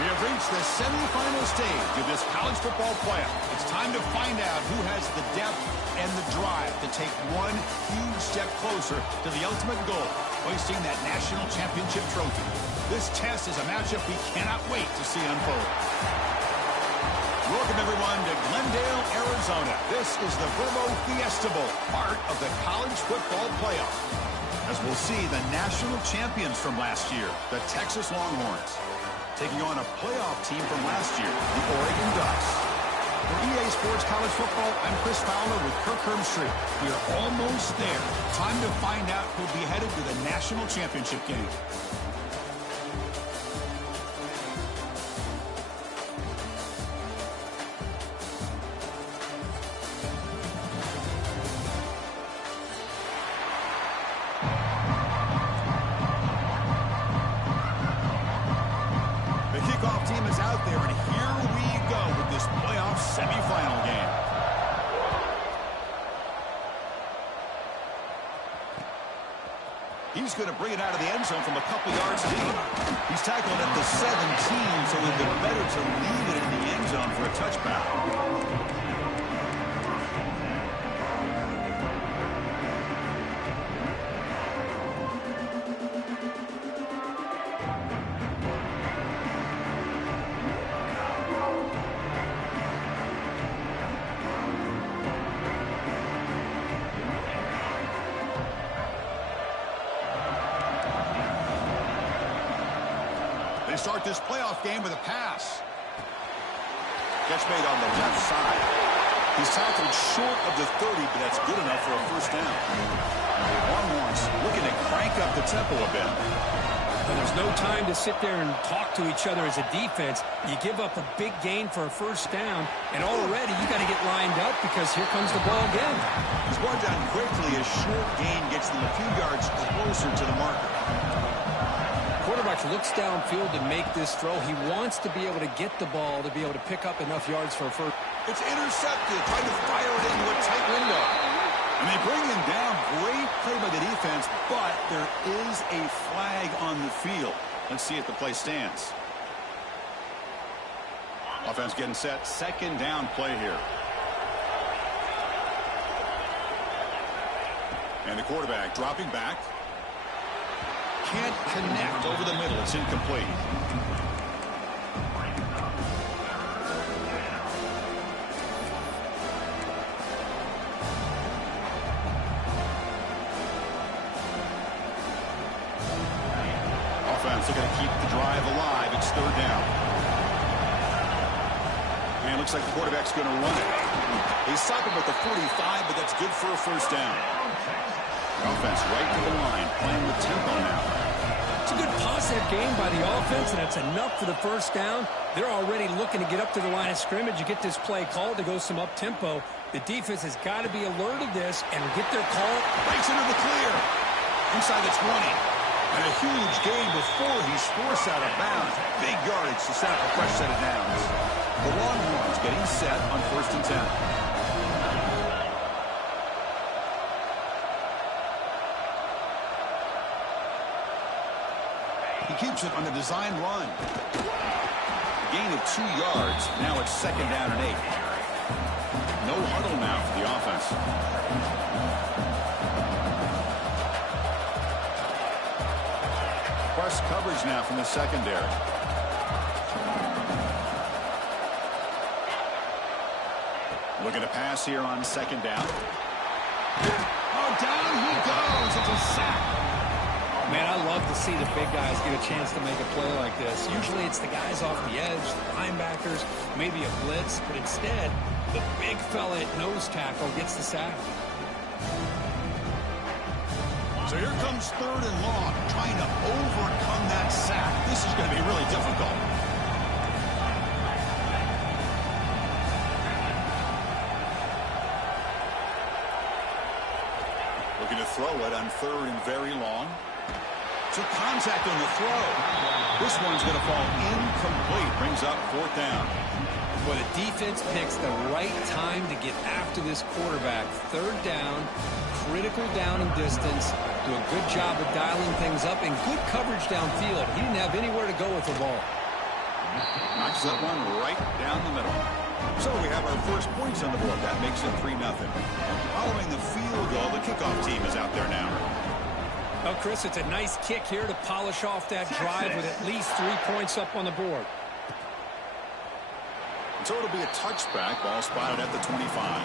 We have reached the semifinal stage of this college football playoff. It's time to find out who has the depth and the drive to take one huge step closer to the ultimate goal, hoisting that national championship trophy. This test is a matchup we cannot wait to see unfold. Welcome, everyone, to Glendale, Arizona. This is the Verbo Fiesta Bowl, part of the college football playoff. As we'll see the national champions from last year, the Texas Longhorns, taking on a playoff team from last year, the Oregon Ducks. For EA Sports College Football, I'm Chris Fowler with Kirk Herbstreit. We are almost there. Time to find out who'll be headed to the national championship game. Semifinal game. He's going to bring it out of the end zone from a couple yards deep. He's tackled at the 17, so it would be better to leave it in the end zone for a touchback. They start this playoff game with a pass. Catch made on the left side. He's tackled short of the 30, but that's good enough for a first down. Longhorns looking to crank up the tempo a bit. Well, there's no time to sit there and talk to each other as a defense. You give up a big gain for a first down, and already you got to get lined up because here comes the ball again. He's brought down quickly. A short gain gets them a few yards closer to the marker. Quarterback looks downfield to make this throw. He wants to be able to get the ball to be able to pick up enough yards for a first. It's intercepted, trying to fire it into a tight window. And they bring him down. Great play by the defense, but there is a flag on the field. Let's see if the play stands. Offense getting set. Second down play here. And the quarterback dropping back. Can't connect over the middle. It's incomplete. Offense looking to keep the drive alive. It's third down. And it looks like the quarterback's going to run it. They stop him at the 45, but that's good for a first down. Offense right to the line, playing with tempo now. It's a good positive game by the offense, and that's enough for the first down. They're already looking to get up to the line of scrimmage. You get this play called to go some up-tempo. The defense has got to be alert of this and get their call. Breaks into the clear. Inside the 20. And a huge gain before he's forced out of bounds. Big yardage to set up a fresh set of downs. The Longhorns getting set on 1st and 10. He keeps it on the design run. Gain of 2 yards. Now it's second down and 8. No huddle now for the offense. Press coverage now from the secondary. Looking to pass here on second down. Oh, down he goes. It's a sack. Man, I love to see the big guys get a chance to make a play like this. Usually it's the guys off the edge, the linebackers, maybe a blitz, but instead, the big fella at nose tackle gets the sack. So here comes third and long, trying to overcome that sack. This is going to be really difficult. Looking to throw it on 3rd and very long. Took contact on the throw. This one's going to fall incomplete. Brings up 4th down. Well, the defense picks the right time to get after this quarterback. 3rd down, critical down and distance. Do a good job of dialing things up and good coverage downfield. He didn't have anywhere to go with the ball. Knocks that one right down the middle. So we have our first points on the board. That makes it 3-0. Following the field goal, the kickoff team is out there now. Well, Chris, it's a nice kick here to polish off that drive with at least 3 points up on the board. So it'll be a touchback. Ball spotted at the 25.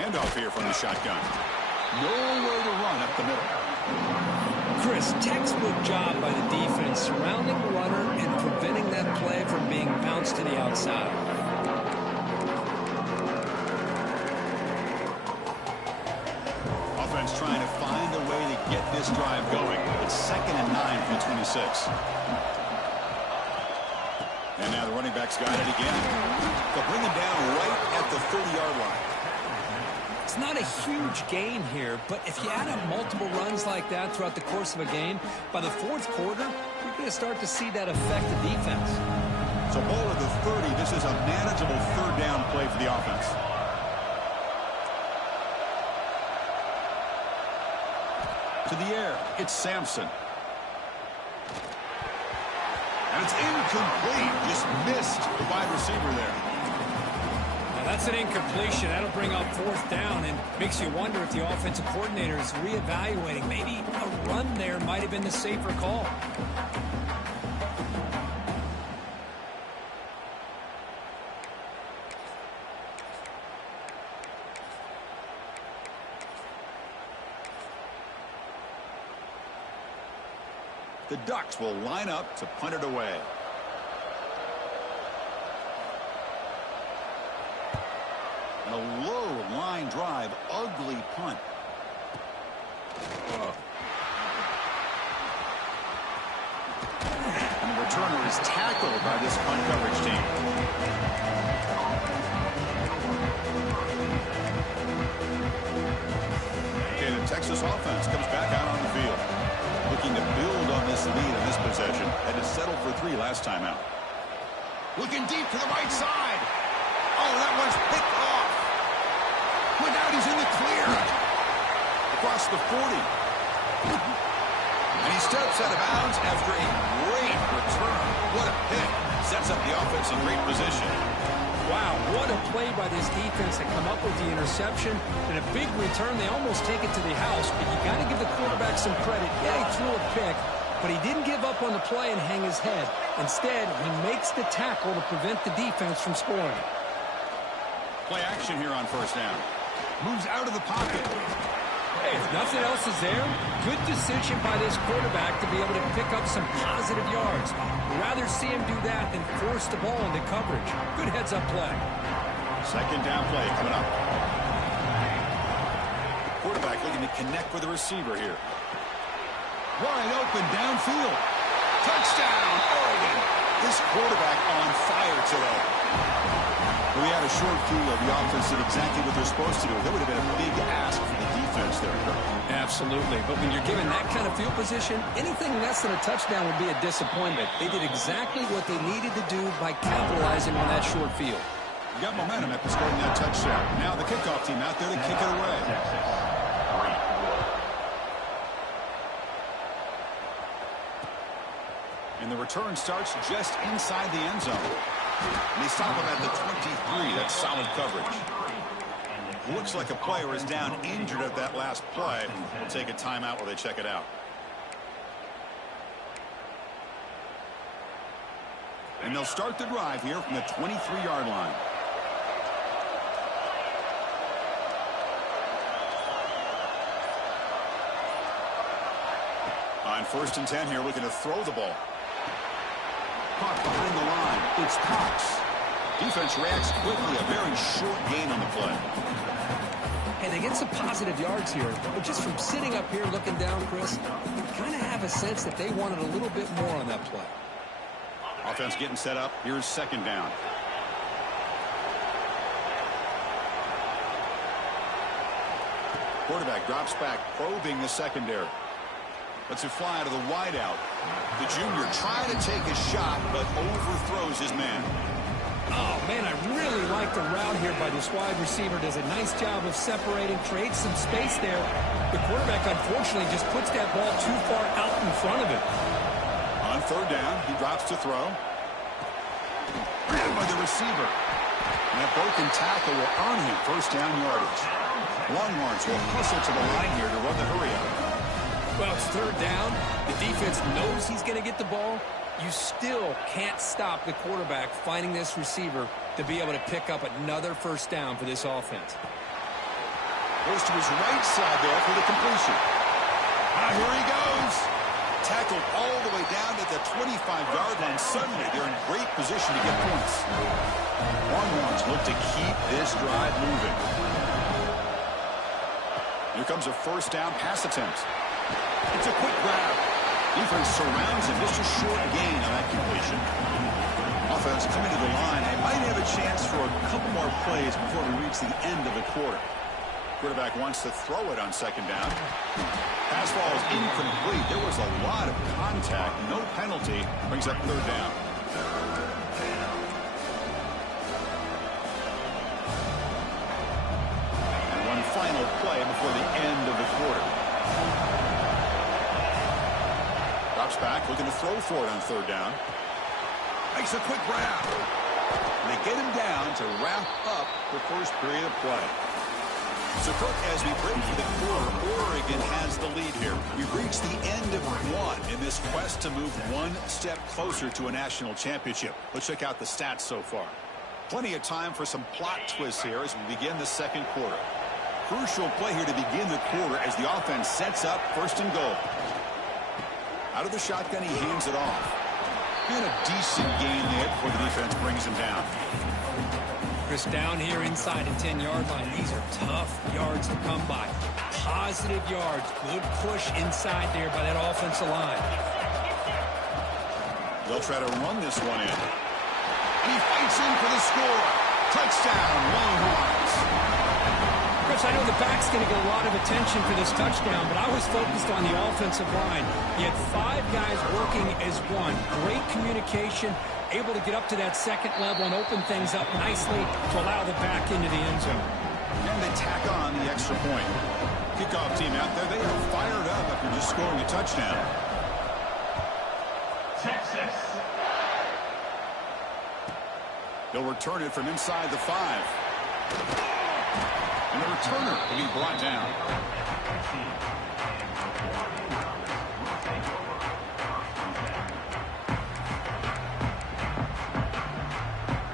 Handoff here from the shotgun. Nowhere to run up the middle. Chris, textbook job by the defense surrounding the runner and preventing that play from being bounced to the outside. Offense trying to find a way to get this drive going. It's 2nd and 9 from the 26. And now the running back's got it again. They'll bring him down right at the 30-yard line. It's not a huge gain here, but if you add up multiple runs like that throughout the course of a game, by the 4th quarter, you're going to start to see that affect the defense. So ball at the 30, this is a manageable 3rd down play for the offense. To the air, it's Sampson. And it's incomplete, just missed the wide receiver there. That's an incompletion. That'll bring up 4th down and makes you wonder if the offensive coordinator is reevaluating. Maybe a run there might have been the safer call. The Ducks will line up to punt it away. A low line drive, ugly punt. And the returner is tackled by this punt coverage team. Okay, the Texas offense comes back out on the field. Looking to build on this lead in this possession. Had to settle for 3 last time out. Looking deep to the right side. Oh, that one's picked off. Look out, he's in the clear. Across the 40. And he steps out of bounds after a great return. What a pick. Sets up the offense in great position. Wow, what a play by this defense to come up with the interception. And a big return. They almost take it to the house, but you got to give the quarterback some credit. Yeah, he threw a pick, but he didn't give up on the play and hang his head. Instead, he makes the tackle to prevent the defense from scoring. Play action here on 1st down. Moves out of the pocket. Hey, if nothing else is there, good decision by this quarterback to be able to pick up some positive yards. Rather see him do that than force the ball into coverage. Good heads-up play. 2nd down play coming up. Quarterback looking to connect with the receiver here. Wide open downfield. Touchdown, Oregon. This quarterback on fire today. We had a short view of the offense did exactly what they're supposed to do. That would have been a big ask for the defense there. Absolutely. But when you're given that kind of field position, anything less than a touchdown would be a disappointment. They did exactly what they needed to do by capitalizing on that short field. You got momentum after scoring that touchdown. Now the kickoff team out there to kick it away. And the return starts just inside the end zone. And they stop him at the 23. That's solid coverage. Looks like a player is down injured at that last play. We'll take a timeout while they check it out. And they'll start the drive here from the 23-yard line. On 1st and 10 here, looking to throw the ball. Caught behind the line. It's Cox. Defense reacts quickly. A very short gain on the play. And they get some positive yards here, but just from sitting up here looking down, Chris, you kind of have a sense that they wanted a little bit more on that play. Offense getting set up. Here's 2nd down. Quarterback drops back, probing the secondary. Lets it fly to the wideout. The junior trying to take a shot, but overthrows his man. Oh, man, I really like the route here by this wide receiver. Does a nice job of separating, creates some space there. The quarterback, unfortunately, just puts that ball too far out in front of him. On 3rd down, he drops to throw. Grabbed by the receiver. And that broken tackle will earn him 1st down yardage. Longhorns will hustle to the line here to run the hurry-up. Well, it's 3rd down. The defense knows he's going to get the ball. You still can't stop the quarterback finding this receiver to be able to pick up another 1st down for this offense. Goes to his right side there for the completion. Here he goes. Tackled all the way down to the 25-yard line. Suddenly, they're in great position to get points. Longhorns look to keep this drive moving. Here comes a 1st down pass attempt. It's a quick grab. Defense surrounds him. Just a short gain on that completion. Offense coming to the line. They might have a chance for a couple more plays before we reach the end of the quarter. Quarterback wants to throw it on 2nd down. Pass ball is incomplete. There was a lot of contact. No penalty. Brings up 3rd down. And one final play before the end of the quarter. Drops back, looking to throw for it on 3rd down. Makes a quick grab. And they get him down to wrap up the 1st period of play. So, Kirk, as we break for the quarter, Oregon has the lead here. We've reached the end of one in this quest to move one step closer to a national championship. Let's check out the stats so far. Plenty of time for some plot twists here as we begin the 2nd quarter. Crucial play here to begin the quarter as the offense sets up 1st and goal. Out of the shotgun, he hands it off. And a decent gain there before the defense brings him down. Chris, down here inside the 10-yard line, these are tough yards to come by. Positive yards, good push inside there by that offensive line. They'll try to run this one in. And he fights in for the score. Touchdown, Longhorns. Chris, I know the back's going to get a lot of attention for this touchdown, but I was focused on the offensive line. He had 5 guys working as one. Great communication, able to get up to that 2nd level and open things up nicely to allow the back into the end zone. And they tack on the extra point. Kickoff team out there, they are fired up after just scoring a touchdown. Texas. They'll return it from inside the 5. And the returner will be brought down.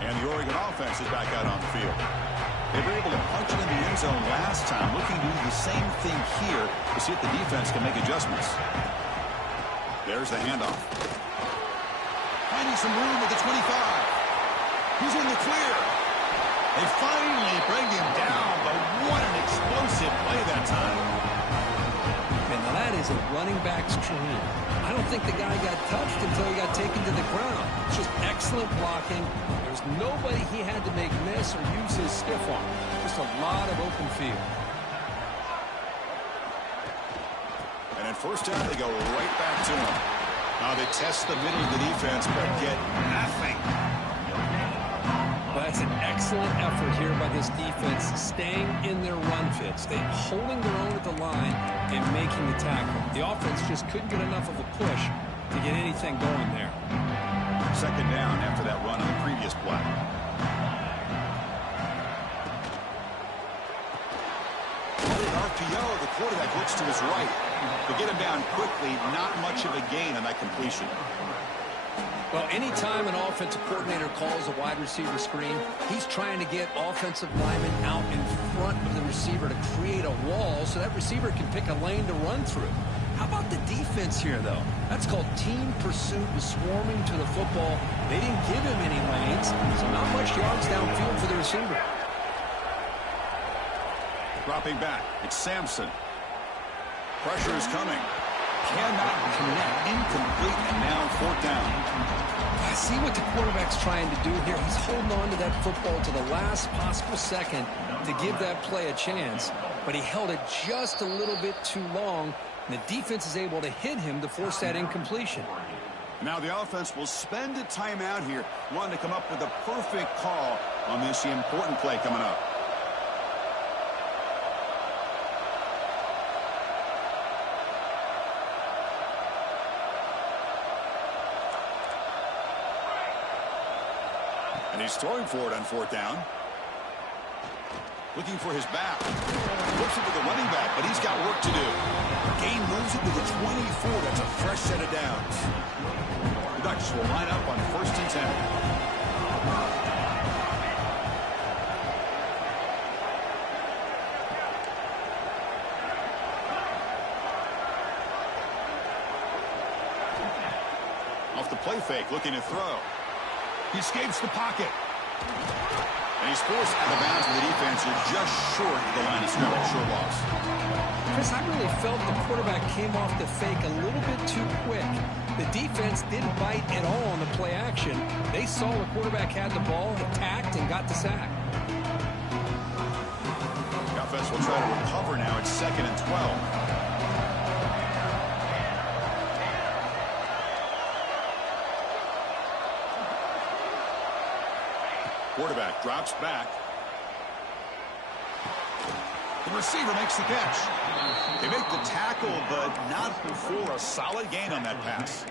And the Oregon offense is back out on the field. They were able to punch it in the end zone last time, looking to do the same thing here to see if the defense can make adjustments. There's the handoff. Finding some room at the 25. He's in the clear. They finally bring him down, but what an explosive play that time. And now that is a running back's dream. I don't think the guy got touched until he got taken to the ground. It's just excellent blocking. There's nobody he had to make miss or use his stiff arm. Just a lot of open field. And at 1st down, they go right back to him. Now they test the middle of the defense, but get nothing. Well, that's an excellent effort here by this defense, staying in their run fits. They're holding their own at the line and making the tackle. The offense just couldn't get enough of a push to get anything going there. 2nd down after that run on the previous play. RPO, the quarterback looks to his right. To get him down quickly, not much of a gain on that completion. Well, anytime an offensive coordinator calls a wide receiver screen, he's trying to get offensive linemen out in front of the receiver to create a wall so that receiver can pick a lane to run through. How about the defense here, though? That's called team pursuit and swarming to the football. They didn't give him any lanes, so not much yards downfield for the receiver. Dropping back, it's Sampson. Pressure is coming. Cannot connect, incomplete, and now fourth down. I see what the quarterback's trying to do here. He's holding on to that football to the last possible second to give that play a chance, but he held it just a little bit too long, and the defense is able to hit him to force that incompletion. Now the offense will spend a timeout here, wanting to come up with a perfect call on this important play coming up. And he's throwing for it on fourth down. Looking for his back. Flips it to the running back, but he's got work to do. Gain moves it to the 24. That's a fresh set of downs. The Ducks will line up on 1st and 10. Off the play fake, looking to throw. He escapes the pocket. And he's forced out of bounds with the defense. You're just short of the line of scrimmage. Short loss. Chris, I really felt the quarterback came off the fake a little bit too quick. The defense didn't bite at all on the play action. They saw the quarterback had the ball, attacked, and got the sack. The offense will try to recover now. It's 2nd and 12. Quarterback drops back. The receiver makes the catch. They make the tackle, but not before a solid gain on that pass.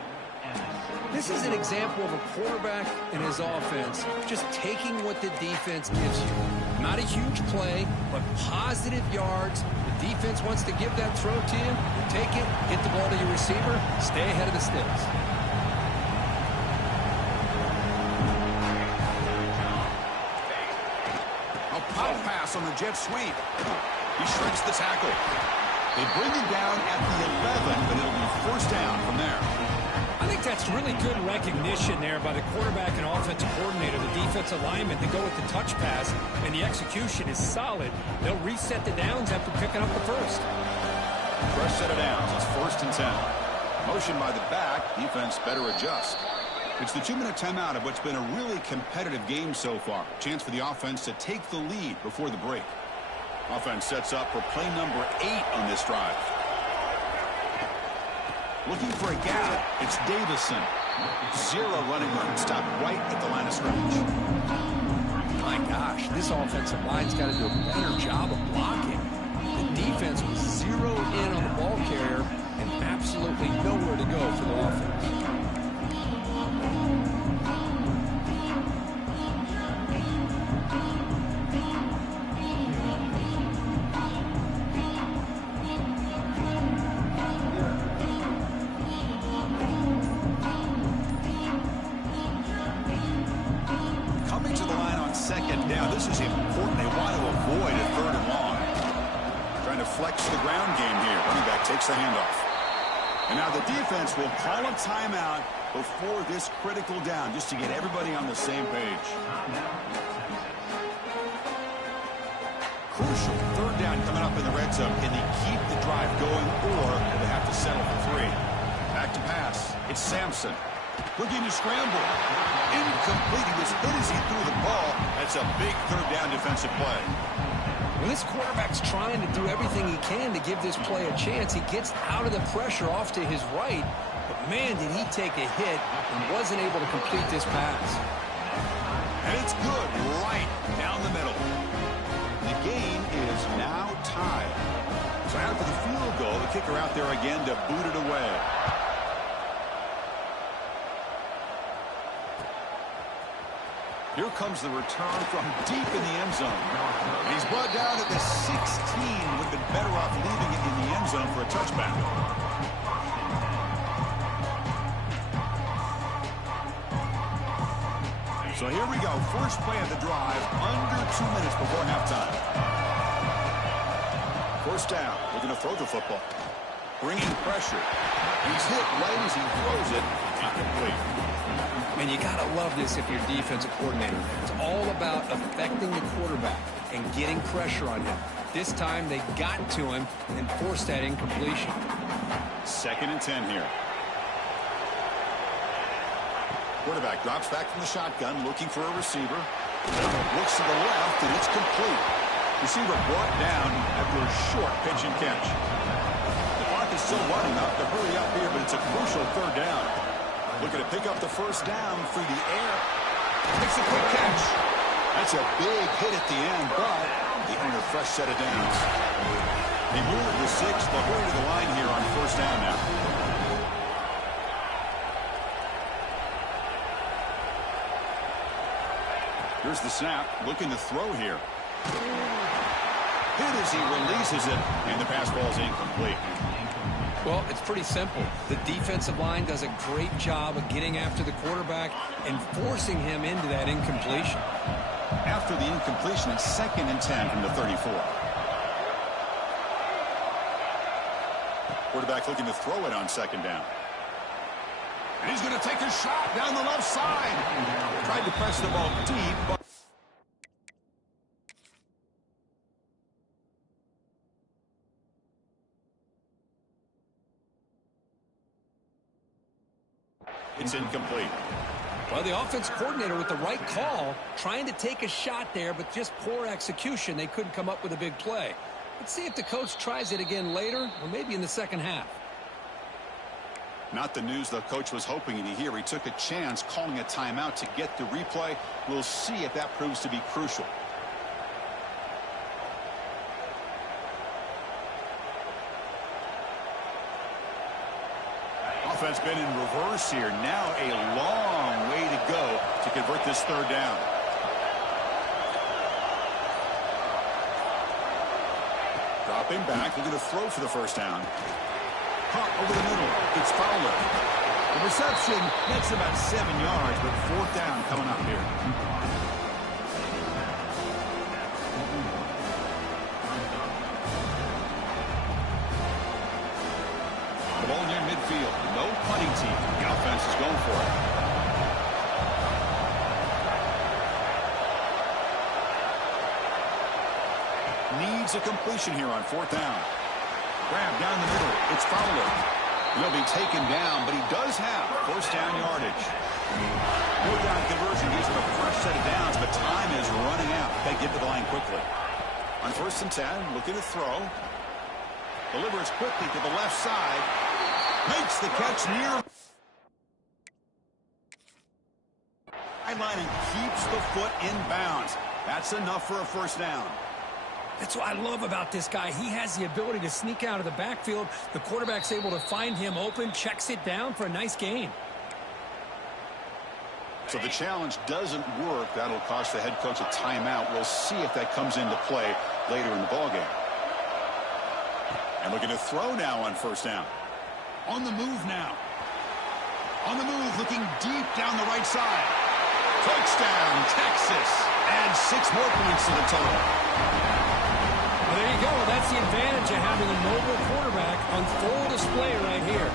This is an example of a quarterback and his offense just taking what the defense gives you. Not a huge play, but positive yards. The defense wants to give that throw to you. Take it, get the ball to your receiver, stay ahead of the sticks. Pop pass on the jet sweep. He shrinks the tackle. They bring him down at the 11, but it'll be 1st down from there. I think that's really good recognition there by the quarterback and offensive coordinator, the defensive lineman, to go with the touch pass, and the execution is solid. They'll reset the downs after picking up the first. Fresh set of downs. It's 1st and 10. Motion by the back. Defense better adjust. It's the 2-minute timeout of what's been a really competitive game so far. Chance for the offense to take the lead before the break. Offense sets up for play number 8 on this drive. Looking for a gap. It's Davison. 0 running room. Stopped right at the line of scrimmage. My gosh, this offensive line's got to do a better job of blocking. The defense was zeroed in on the ball carrier and absolutely nowhere to go for the offense. This is important. They want to avoid a 3rd and long. Trying to flex the ground game here. Running back takes the handoff. And now the defense will call a timeout before this critical down, just to get everybody on the same page. Crucial 3rd down coming up in the red zone. Can they keep the drive going, or do they have to settle for 3? Back to pass. It's Sampson. Looking to scramble. Incomplete. He was hit as he threw the ball. That's a big 3rd down defensive play. When this quarterback's trying to do everything he can to give this play a chance, he gets out of the pressure off to his right. But, man, did he take a hit and wasn't able to complete this pass. And it's good right down the middle. The game is now tied. So after the field goal, the kicker out there again to boot it away. Here comes the return from deep in the end zone. And he's brought down at the 16. Would have been better off leaving it in the end zone for a touchback. So here we go. First play of the drive, under 2 minutes before halftime. First down. Looking to throw the football. Bringing pressure. He's hit right as he throws it. Incomplete. And you got to love this if you're defensive coordinator. It's all about affecting the quarterback and getting pressure on him. This time they got to him and forced that incompletion. 2nd and 10 here. Quarterback drops back from the shotgun, looking for a receiver. Looks to the left, and it's complete. Receiver brought down after a short pitch and catch. The clock is still running up to hurry up here, but it's a crucial 3rd down. Looking to pick up the first down through the air. Makes a quick catch. That's a big hit at the end, but they earn a fresh set of downs. They move to the 6. They'll hurry to the line here on 1st down now. Here's the snap, looking to throw here. Hit as he releases it, and the pass ball is incomplete. Well, it's pretty simple. The defensive line does a great job of getting after the quarterback and forcing him into that incompletion. After the incompletion, it's 2nd and 10 from the 34. Quarterback looking to throw it on 2nd down. And he's going to take a shot down the left side. Tried to press the ball deep, but it's incomplete. Well, the offense coordinator with the right call, trying to take a shot there, but just poor execution. They couldn't come up with a big play. Let's see if the coach tries it again later, or maybe in the 2nd half. Not the news the coach was hoping to hear. He took a chance calling a timeout to get the replay. We'll see if that proves to be crucial. Offense been in reverse here. Now a long way to go to convert this 3rd down. Dropping back, looking to throw for the first down. Caught over the middle. It's Fowler. The reception makes about 7 yards, but 4th down coming up here. The ball near midfield. No punting team. The offense is going for it. Needs a completion here on 4th down. Grab down the middle. It's Fowler. He'll be taken down, but he does have 1st down yardage. 4th down conversion gives him a fresh set of downs, but time is running out. They get to the line quickly. On 1st and 10, looking to throw. Delivers quickly to the left side. Makes the catch near. Sideline and keeps the foot in bounds. That's enough for a 1st down. That's what I love about this guy. He has the ability to sneak out of the backfield. The quarterback's able to find him open, checks it down for a nice gain. So the challenge doesn't work. That'll cost the head coach a timeout. We'll see if that comes into play later in the ballgame. And looking to throw now on 1st down. On the move now. On the move, looking deep down the right side. Touchdown, Texas. And 6 more points to the total. Well, there you go. That's the advantage of having a mobile quarterback on full display right here.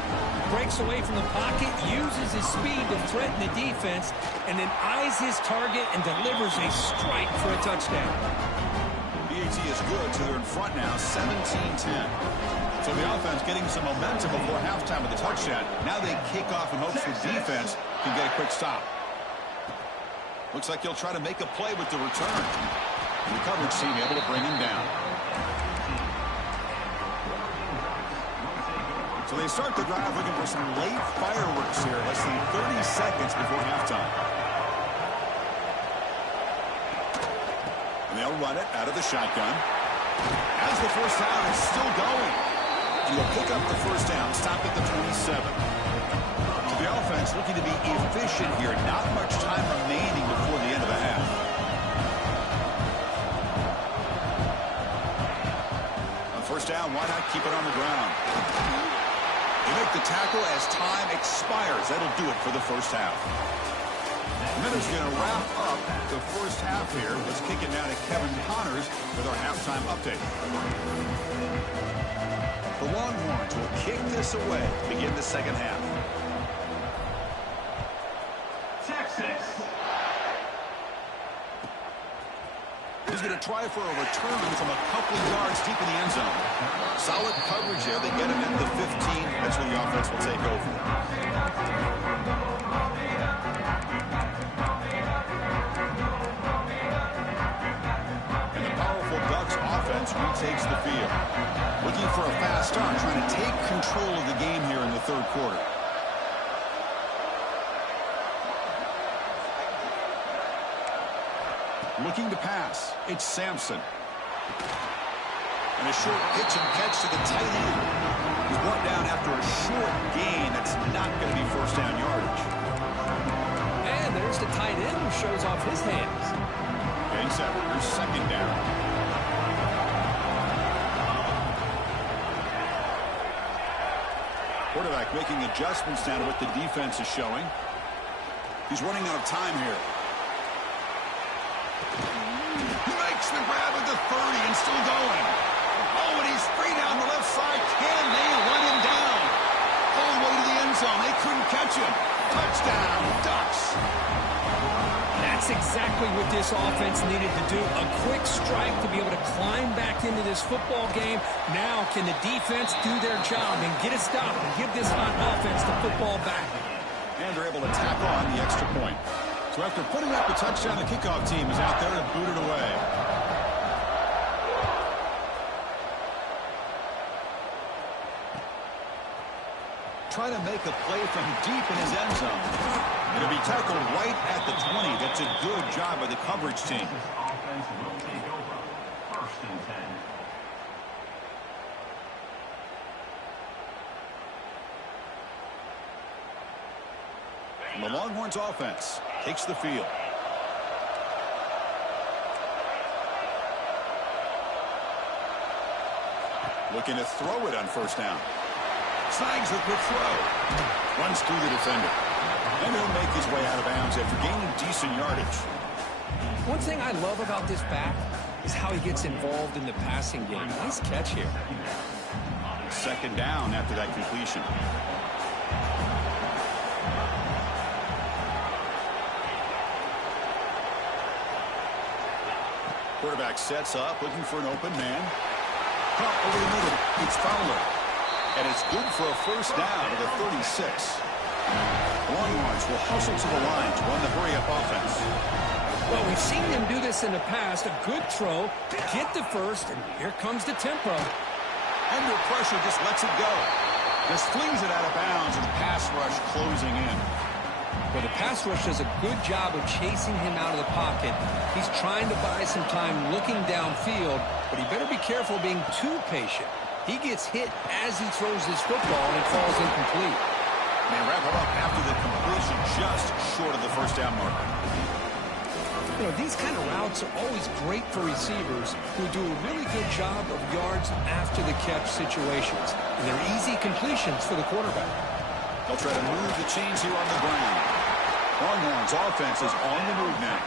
Breaks away from the pocket, uses his speed to threaten the defense, and then eyes his target and delivers a strike for a touchdown. BAT is good, so they're in front now, 17-10. So the offense getting some momentum before halftime with the touchdown. Now they kick off in hopes the defense can get a quick stop. Looks like he'll try to make a play with the return. And the coverage team able to bring him down. So they start the drive looking for some late fireworks here, less than 30 seconds before halftime. And they'll run it out of the shotgun. As the first down is still going. And they'll pick up the first down, stop at the 27. So the offense looking to be efficient here. Not much time remaining before the end of the half. On first down, why not keep it on the ground? They make the tackle as time expires. That'll do it for the first half. And that is going to wrap up the first half here. Let's kick it now to Kevin Connors with our halftime update. The Longhorns will kick this away to begin the second half. Texas. He's going to try for a return from a couple of yards deep in the end zone. Solid coverage there. They get him at the 15. That's where the offense will take over. And the powerful Ducks offense retakes the field. Looking for a fast start, trying to take control of the game here in the third quarter. Looking to pass. It's Sampson. And a short pitch and catch to the tight end. He's brought down after a short gain. That's not going to be first down yardage. And there's the tight end who shows off his hands. Gains that. Here's second down. Quarterback making adjustments down to what the defense is showing. He's running out of time here. He makes the grab at the 30 and still going. Oh, and he's free down the left side. Can they run him down? All the way to the end zone. They couldn't catch him. Touchdown, Ducks. That's exactly what this offense needed to do. A quick strike to be able to climb back into this football game. Now can the defense do their job and get a stop and give this hot offense the football back? And they're able to tack on the extra point. So after putting up the touchdown, the kickoff team is out there to boot it away. Trying to make a play from deep in his end zone. It'll be tackled right at the 20. That's a good job by the coverage team. Offense will take over. First and 10. And the Longhorns offense takes the field. Looking to throw it on first down. Snags the quick throw. Runs through the defender. And he'll make his way out of bounds after gaining decent yardage. One thing I love about this back is how he gets involved in the passing game. Nice catch here. Second down after that completion. Quarterback sets up, looking for an open man. Pump over the middle. It's Fowler. And it's good for a first down to the 36. The Longhorns will hustle to the line to run the hurry-up offense. Well, we've seen them do this in the past. A good throw, get the first, and here comes the tempo. Under pressure, just lets it go. Just flings it out of bounds, and the pass rush closing in. Well, the pass rush does a good job of chasing him out of the pocket. He's trying to buy some time looking downfield, but he better be careful being too patient. He gets hit as he throws this football, and it falls incomplete. They wrap it up after the completion, just short of the first down marker. You know, these kind of routes are always great for receivers who do a really good job of yards after the catch situations. And they're easy completions for the quarterback. They'll try to move the chains here on the ground. Longhorns offense is on the move now.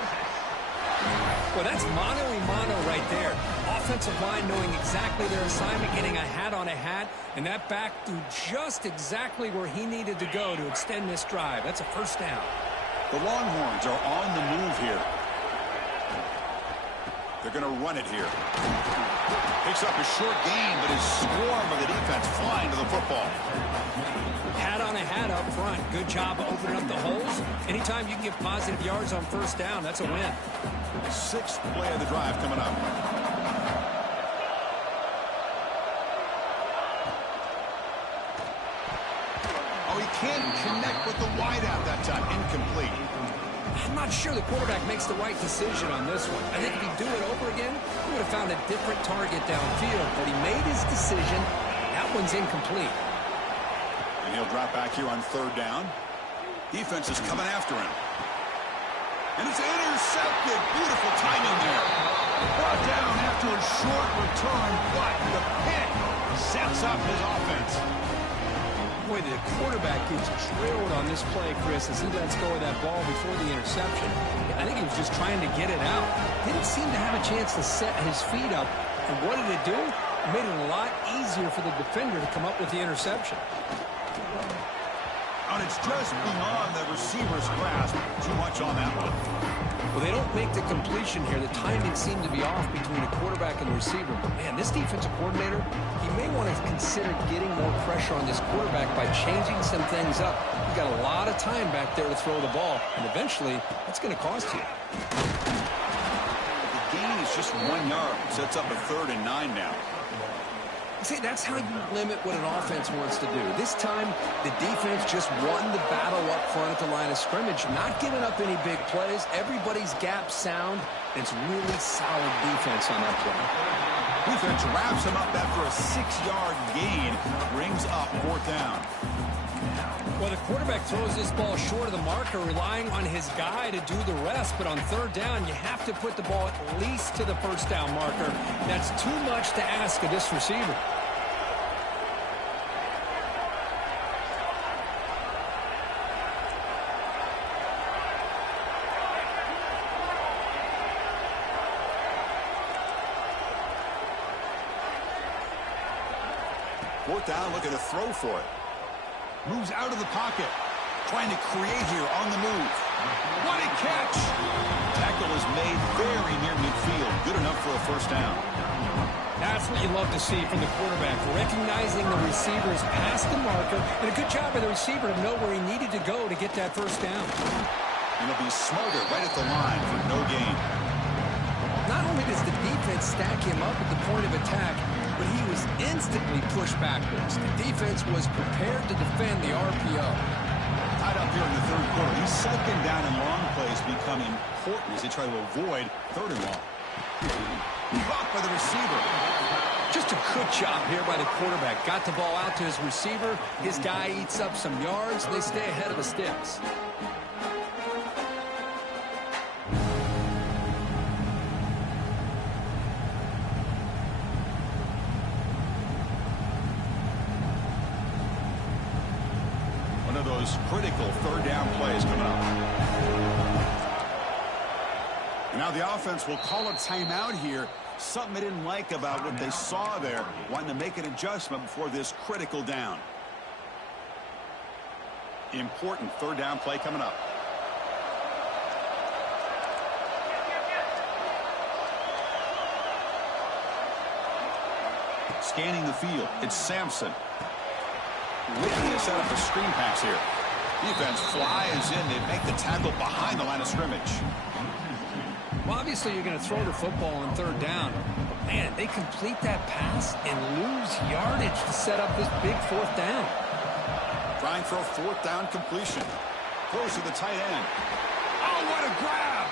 Well, that's mano-a-mano right there. Offensive line knowing exactly their assignment, getting a hat on a hat, and that back threw just exactly where he needed to go to extend this drive. That's a first down. The Longhorns are on the move here. They're going to run it here. Picks up a short gain, but his swarm of the defense flying to the football. Hat on a hat up front. Good job opening up the holes. Anytime you can get positive yards on first down, that's a win. Sixth play of the drive coming up. Oh, he can't connect with the wideout that time. Incomplete. I'm not sure the quarterback makes the right decision on this one. I think if he'd do it over again, he would have found a different target downfield. But he made his decision. That one's incomplete. And he'll drop back here on third down. Defense is coming after him. And it's intercepted. Beautiful timing there. Brought down after a short return, but the pick sets up his offense. Boy, the quarterback gets drilled on this play, Chris, as he lets go of that ball before the interception. I think he was just trying to get it out. Didn't seem to have a chance to set his feet up. And what did it do? It made it a lot easier for the defender to come up with the interception. And it's just beyond the receiver's grasp. Too much on that one. Well, they don't make the completion here. The timing seemed to be off between the quarterback and the receiver. But, man, this defensive coordinator, he may want to consider getting more pressure on this quarterback by changing some things up. You got a lot of time back there to throw the ball, and eventually that's going to cost you. The gain is just 1 yard. Sets up a 3rd and 9 now. See, that's how you limit what an offense wants to do. This time, the defense just won the battle up front at the line of scrimmage, not giving up any big plays. Everybody's gap sound. It's really solid defense on that play. Defense wraps him up after a 6-yard gain. Brings up 4th down. Well, the quarterback throws this ball short of the marker, relying on his guy to do the rest. But on 3rd down, you have to put the ball at least to the 1st down marker. That's too much to ask of this receiver. Fourth down, looking to throw for it. Moves out of the pocket. Trying to create here on the move. What a catch! Tackle is made very near midfield. Good enough for a 1st down. That's what you love to see from the quarterback. Recognizing the receiver's past the marker. And a good job by the receiver to know where he needed to go to get that 1st down. And he'll be smothered right at the line for no gain. Not only does the defense stack him up at the point of attack, but he was instantly pushed backwards. The defense was prepared to defend the RPO. Tied up here in the 3rd quarter. These 2nd down and long plays become important as they try to avoid 3rd and long. Blocked by the receiver. Just a good job here by the quarterback. Got the ball out to his receiver. His guy eats up some yards. They stay ahead of the sticks. Those critical 3rd down plays coming up. And now the offense will call a timeout here. Something they didn't like about what they saw there. Wanting to make an adjustment before this critical down. Important 3rd down play coming up. Scanning the field. It's Sampson. Looking to set up a screen pass here. Defense flies in. They make the tackle behind the line of scrimmage. Well, obviously, you're going to throw the football on 3rd down. But, man, they complete that pass and lose yardage to set up this big 4th down. Trying for a 4th down completion. Throws to the tight end. Oh, what a grab!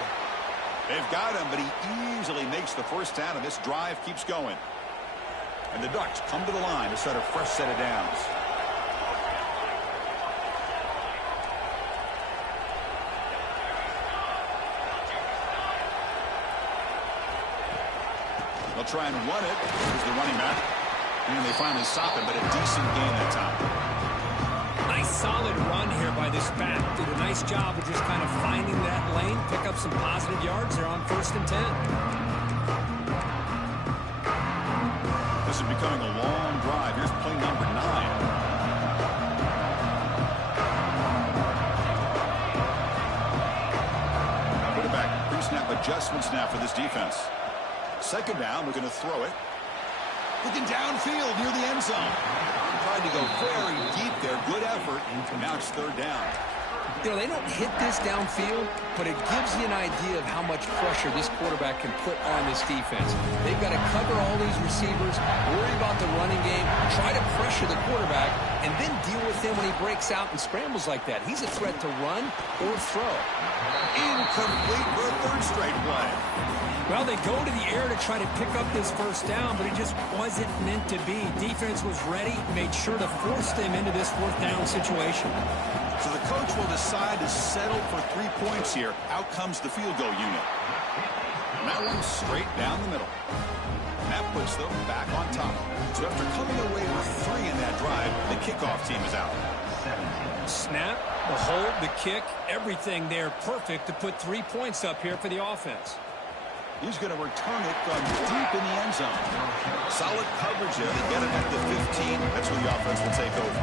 They've got him, but he easily makes the 1st down, and this drive keeps going. And the Ducks come to the line to set a fresh set of downs. They'll try and run it. Here's the running back. And they finally stop him, but a decent gain that time. Nice solid run here by this back. Did a nice job of just kind of finding that lane, pick up some positive yards there on 1st and 10. This is becoming a long drive. Here's play number 9. Quarterback pre-snap adjustments now for this defense. 2nd down, we're going to throw it. Looking downfield near the end zone. Tried to go very deep there. Good effort. Now it's 3rd down. You know, they don't hit this downfield, but it gives you an idea of how much pressure this quarterback can put on this defense. They've got to cover all these receivers, worry about the running game, try to pressure the quarterback, and then deal with him when he breaks out and scrambles like that. He's a threat to run or throw. Incomplete for a 3rd straight play. Well, they go to the air to try to pick up this 1st down, but it just wasn't meant to be. Defense was ready, made sure to force them into this 4th down situation. So the coach will decide to settle for 3 points here there, out comes the field goal unit. And that one's straight down the middle. And that puts them back on top. So after coming away with 3 in that drive, the kickoff team is out. Snap, the hold, the kick, everything there perfect to put 3 points up here for the offense. He's going to return it from deep in the end zone. Solid coverage there. They get him at the 15. That's where the offense will take over.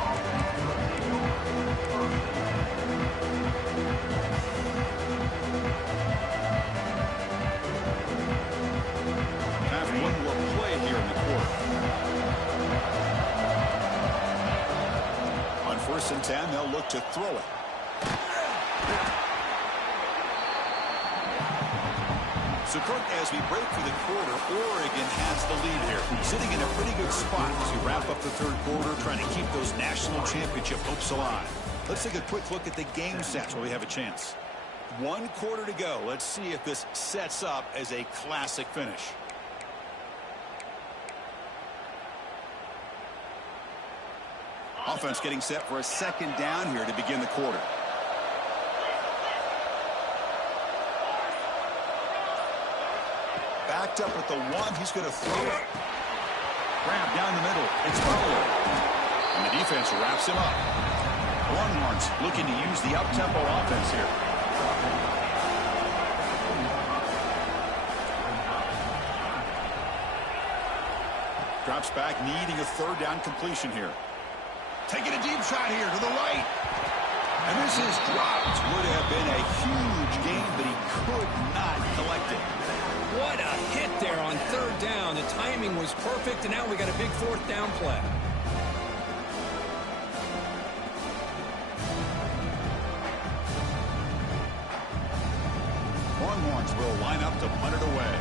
Have one more play here in the quarter. On 1st and 10, they'll look to throw it. So, Kirk, as we break for the quarter, Oregon has the lead here. Sitting in a pretty good spot as we wrap up the 3rd quarter, trying to keep those national championship hopes alive. Let's take a quick look at the game stats while we have a chance. 1 quarter to go. Let's see if this sets up as a classic finish. Offense getting set for a 2nd down here to begin the quarter. Backed up at the 1. He's going to throw it. Grab down the middle. It's Fowler. And the defense wraps him up. Longhorns looking to use the up-tempo offense here. Drops back, needing a 3rd down completion here. Taking a deep shot here to the right. And this is dropped. Would have been a huge gain, but he could not collect it. What a hit there on 3rd down. The timing was perfect, and now we got a big 4th down play. Longhorns will line up to punt it away.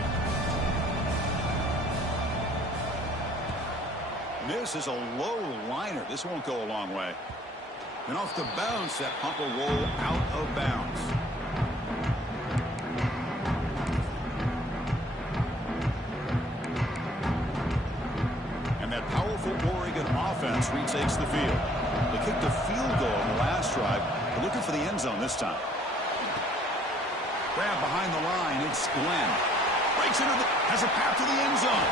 This is a low liner. This won't go a long way. And off the bounce, that punt will roll out of bounds. And that powerful Oregon offense retakes the field. They kicked a field goal in the last drive. They're looking for the end zone this time. Grab behind the line. It's Glenn. Breaks into has a path to the end zone.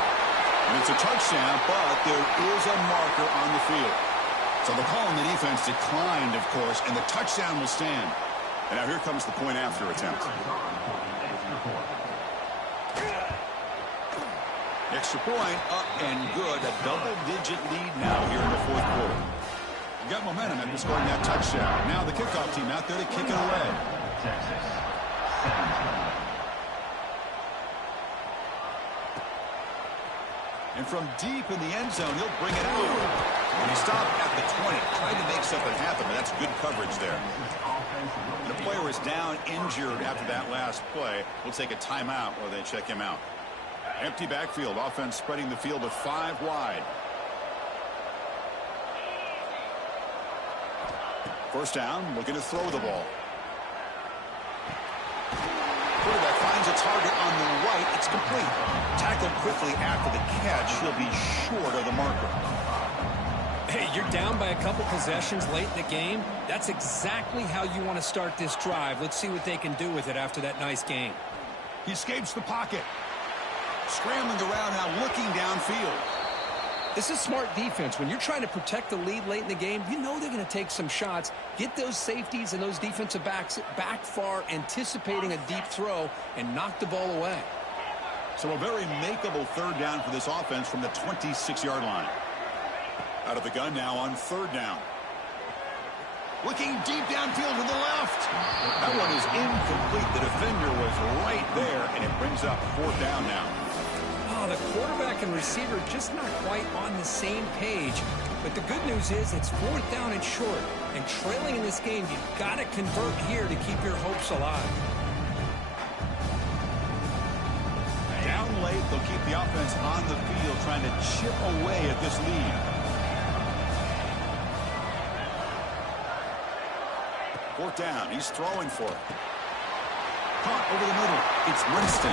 And it's a touchdown, but there is a marker on the field. So the call on the defense declined, of course, and the touchdown will stand. And now here comes the point after attempt. Extra point up and good. A double-digit lead now here in the 4th quarter. You got momentum after scoring that touchdown. Now the kickoff team out there to kick it away. Texas. And from deep in the end zone, he'll bring it out. And he stopped at the 20, trying to make something happen, but that's good coverage there. And the player is down injured after that last play. We'll take a timeout while they check him out. Empty backfield, offense spreading the field with 5 wide. 1st down, looking to throw the ball. Quarterback finds a target on the right. It's complete. Tackled quickly after the catch. He'll be short of the marker. Hey, you're down by a couple possessions late in the game. That's exactly how you want to start this drive. Let's see what they can do with it after that nice game. He escapes the pocket. Scrambling around now, looking downfield. This is smart defense. When you're trying to protect the lead late in the game, you know they're going to take some shots, get those safeties and those defensive backs back far, anticipating a deep throw, and knock the ball away. So a very makeable 3rd down for this offense from the 26-yard line. Out of the gun now on 3rd down. Looking deep downfield to the left. That one is incomplete. The defender was right there, and it brings up 4th down now. Oh, the quarterback and receiver just not quite on the same page. But the good news is it's 4th down and short. And trailing in this game, you've got to convert here to keep your hopes alive. Down late, they'll keep the offense on the field, trying to chip away at this lead. Fourth down, he's throwing for it. Caught over the middle, it's Winston.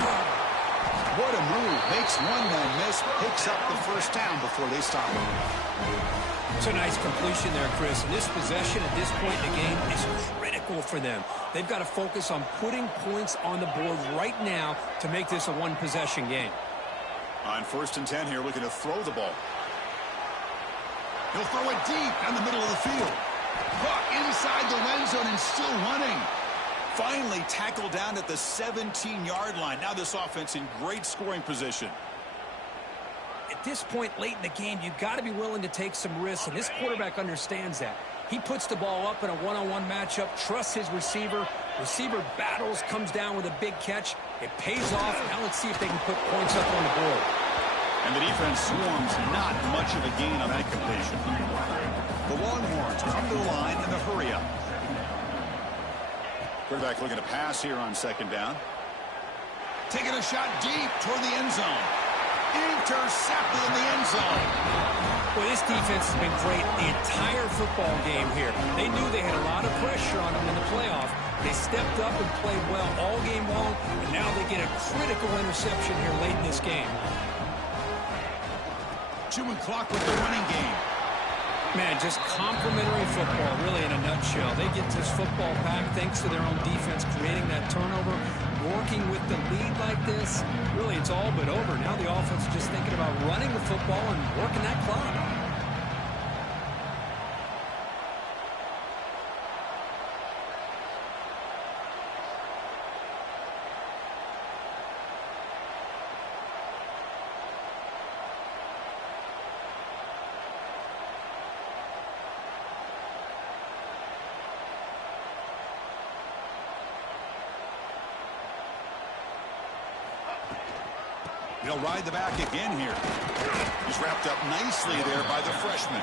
What a move, makes one man miss, picks up the 1st down before they stop him. It's a nice completion there, Chris. And this possession at this point in the game is critical for them. They've got to focus on putting points on the board right now to make this a one-possession game. On 1st and 10 here, looking to throw the ball. He'll throw it deep down the middle of the field. Caught inside the end zone and still running. Finally tackled down at the 17-yard line. Now this offense in great scoring position. At this point late in the game, you've got to be willing to take some risks, and this quarterback understands that. He puts the ball up in a one-on-one matchup, trusts his receiver. Receiver battles, comes down with a big catch. It pays off. Now let's see if they can put points up on the board. And the defense swarms, not much of a gain on that completion. The Longhorns come to the line in the hurry-up. Quarterback looking to pass here on 2nd down. Taking a shot deep toward the end zone. Intercepted in the end zone. Well, this defense has been great the entire football game here. They knew they had a lot of pressure on them in the playoff. They stepped up and played well all game long, and now they get a critical interception here late in this game. Chewing clock with the running game. Man, just complimentary football, really, in a nutshell. They get this football back thanks to their own defense, creating that turnover, working with the lead like this. Really, it's all but over. Now the offense is just thinking about running the football and working that clock. He'll ride the back again here. He's wrapped up nicely there by the freshman.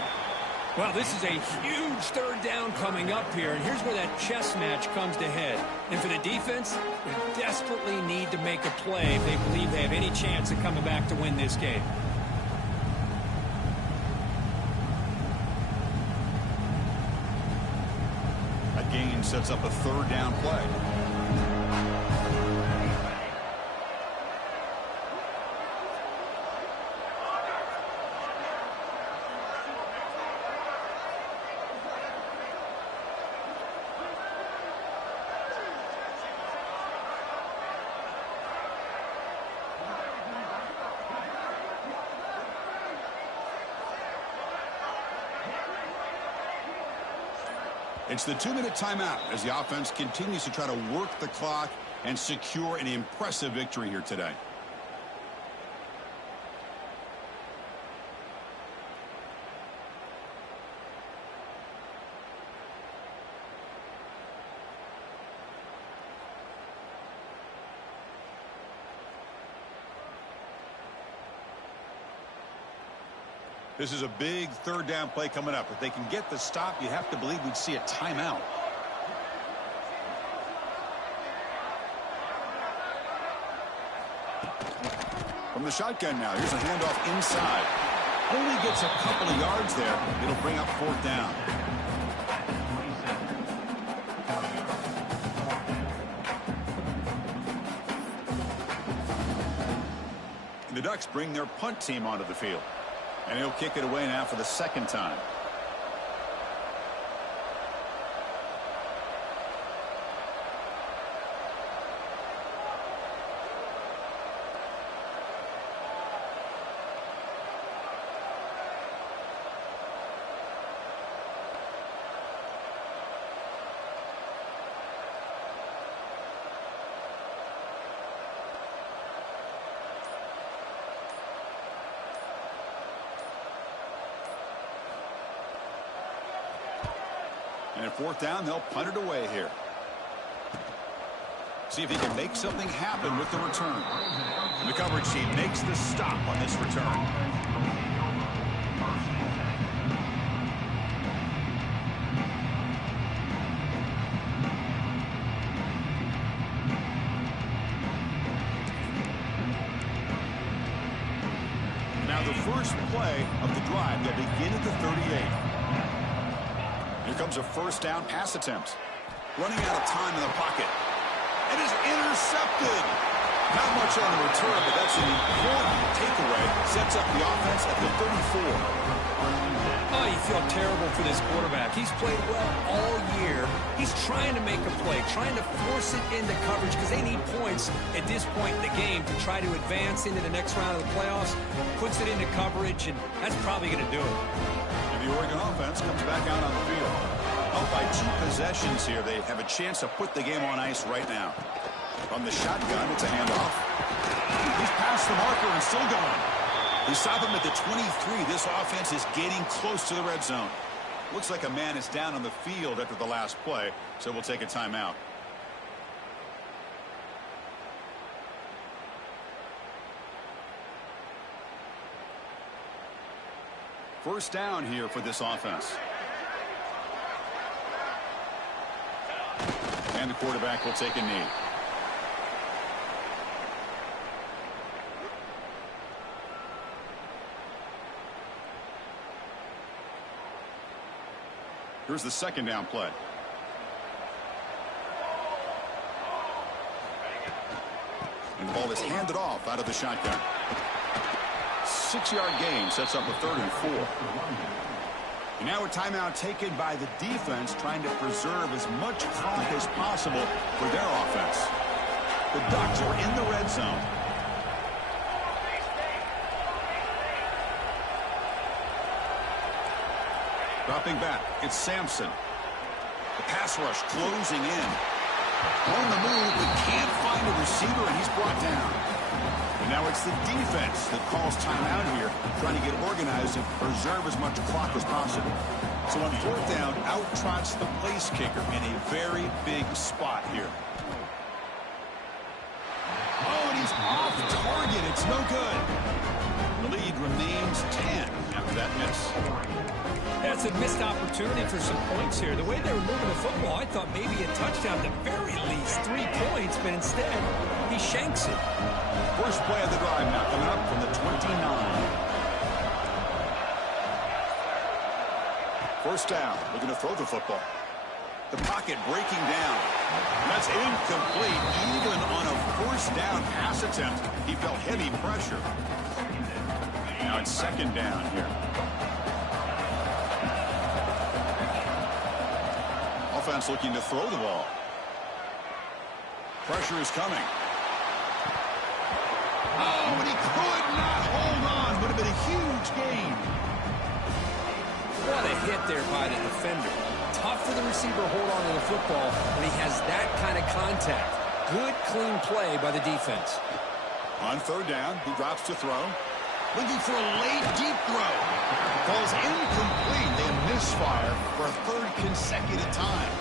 Well, this is a huge 3rd down coming up here, and here's where that chess match comes to head. And for the defense, they desperately need to make a play if they believe they have any chance of coming back to win this game. A gain sets up a 3rd down play. It's the 2-minute timeout as the offense continues to try to work the clock and secure an impressive victory here today. This is a big 3rd down play coming up. If they can get the stop, you have to believe we'd see a timeout. From the shotgun now, here's a handoff inside. Only gets a couple of yards there. It'll bring up 4th down. The Ducks bring their punt team onto the field. And he'll kick it away now for the 2nd time. And at 4th down, they'll punt it away here. See if he can make something happen with the return. The coverage team makes the stop on this return. Now the first play of the drive, they'll begin at the 38. Here comes a 1st down pass attempt. Running out of time in the pocket. It is intercepted. Not much catch on the return, but that's an important takeaway. Sets up the offense at the 34. Oh, you feel terrible for this quarterback. He's played well all year. He's trying to make a play, trying to force it into coverage because they need points at this point in the game to try to advance into the next round of the playoffs. Puts it into coverage, and that's probably going to do it. And the Oregon offense comes back out on the field. Up by 2 possessions here. They have a chance to put the game on ice right now. From the shotgun, it's a handoff. He's past the marker and still going. They stop him at the 23. This offense is getting close to the red zone. Looks like a man is down on the field after the last play, so we'll take a timeout. First down here for this offense. And the quarterback will take a knee. Here's the second down play. And the ball is handed off out of the shotgun. 6-yard gain sets up a 3rd and 4. And now a timeout taken by the defense, trying to preserve as much clock as possible for their offense. The Ducks are in the red zone. Dropping back, it's Sampson. The pass rush closing in. On the move, but can't find a receiver, and he's brought down. And now it's the defense that calls timeout here, trying to get organized and preserve as much clock as possible. So on 4th down, out trots the place kicker in a very big spot here. Oh, and he's off target. It's no good. The lead remains 10 after that miss. That's a missed opportunity for some points here. The way they were moving the football, I thought maybe a touchdown at the very least, 3 points, but instead he shanks it. First play of the drive now coming up from the 29. First down, looking to throw the football. The pocket breaking down. That's incomplete. Even on a first down pass attempt, he felt heavy pressure. Now it's 2nd down here. Offense looking to throw the ball. Pressure is coming. Oh, but he could not hold on. Would have been a huge gain. What a hit there by the defender. Tough for the receiver to hold on to the football when he has that kind of contact. Good, clean play by the defense. On 3rd down, he drops to throw. Looking for a late, deep throw. Falls incomplete. They misfire for a 3rd consecutive time.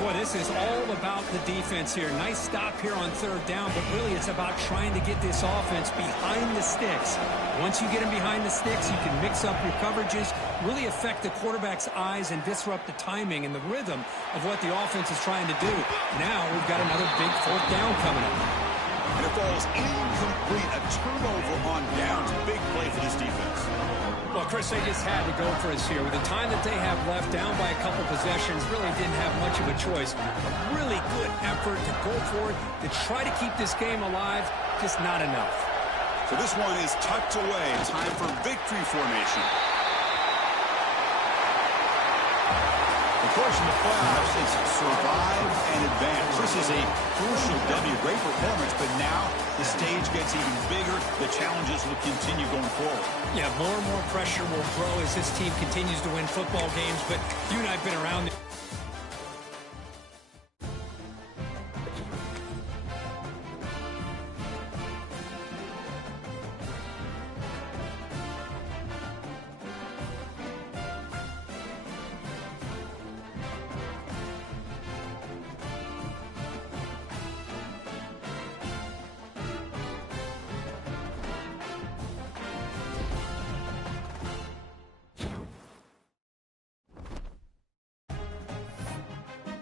Boy, this is all about the defense here. Nice stop here on 3rd down, but really it's about trying to get this offense behind the sticks. Once you get them behind the sticks, you can mix up your coverages, really affect the quarterback's eyes and disrupt the timing and the rhythm of what the offense is trying to do. Now we've got another big 4th down coming up. And it falls incomplete. A turnover on downs. Big play for this defense. Well, Chris, they just had to go for us here. With the time that they have left, down by a couple possessions, really didn't have much of a choice. A really good effort to go for it, to try to keep this game alive, just not enough. So this one is tucked away. Time for victory formation. Of course, in the playoffs, it's survive and advance. This is a crucial W. Great performance, but now the stage gets even bigger. The challenges will continue going forward. Yeah, more and more pressure will grow as this team continues to win football games, but you and I have been around